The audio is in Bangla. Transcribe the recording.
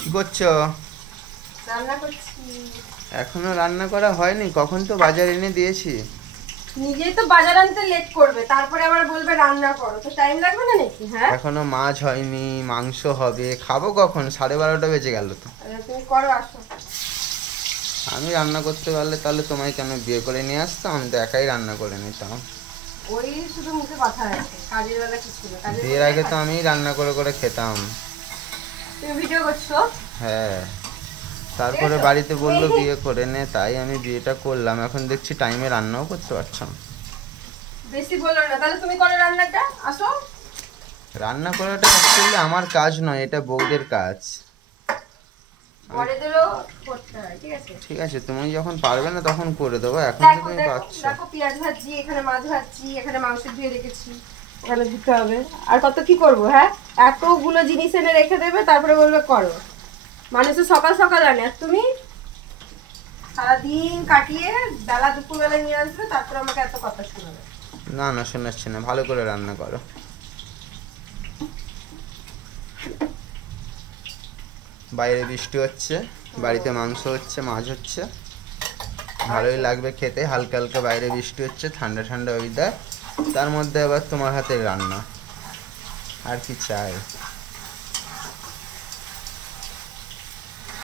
কি করছো? রান্না করছি। এখনো রান্না করা হয়নি? কখন তো বাজার এনে দিয়েছি। নিজেই তো বাজার আনতে লেট করবে, তারপরে আবার বলবে রান্না করো, তো টাইম লাগবে না নাকি? হ্যাঁ, এখনো মাছ হয়নি, মাংস হবে। খাবো কখন? 12:30 বেজে গেল তো। তুমি করো, আসো। আমি রান্না করতে পারলে তাহলে তোমায় কেন বিয়ে করে নিয়ে আসতাম? আমি তো একাই রান্না করে নিতাম। ওই শুধু মুখে কথা আছে, কাজের বেলা কিছু না। বিয়ের আগে তো আমি রান্না করে করে খেতাম। তুমি ভিডিও করছো? হ্যাঁ, তারপরে বাড়িতে বললো বিয়ে করে নে, তাই আমি বিয়েটা করলাম। এখন দেখছি টাইমে রান্নাও করতে পারছো না। বেশি বলো না, তাহলে তুমি করো রান্নাটা, আসো। রান্না করাটা অ্যাকচুয়ালি আমার কাজ নয়, এটা বউদের কাজ। বড়দেরও করতে হয়, ঠিক আছে? ঠিক আছে, তুমি যখন পারবে না তখন করে দেবো, এখন তো দেখো তুমি দেখো পাচ্ছ। দেখো, পেঁয়াজ ভাজছি, এখানে মাছ ভাজছি, এখানে মাংস ধুয়ে রেখেছি, ওখানে দিতে হবে। আর কত কি করবো? হ্যাঁ, এতগুলো জিনিস এনে রেখে দেবে, তারপরে বলবে করো। মানুষ তো সকাল সকাল আনে, আর তুমি সারাদিন কাটিয়ে বেলা দুপুরবেলায় নিয়ে আসবে, তারপরে আমাকে এত কথা শোনাবে। না না, শোনাচ্ছি না, ভালো করে রান্না করো। বাইরে বৃষ্টি হচ্ছে, বাড়িতে মাংস হচ্ছে, মাছ হচ্ছে, ভালোই লাগবে খেতে। হালকা হালকা বাইরে বৃষ্টি হচ্ছে, ঠান্ডা ঠান্ডা ওয়েদার, তার মধ্যে আবার তোমার হাতের রান্না। আর কি চাই?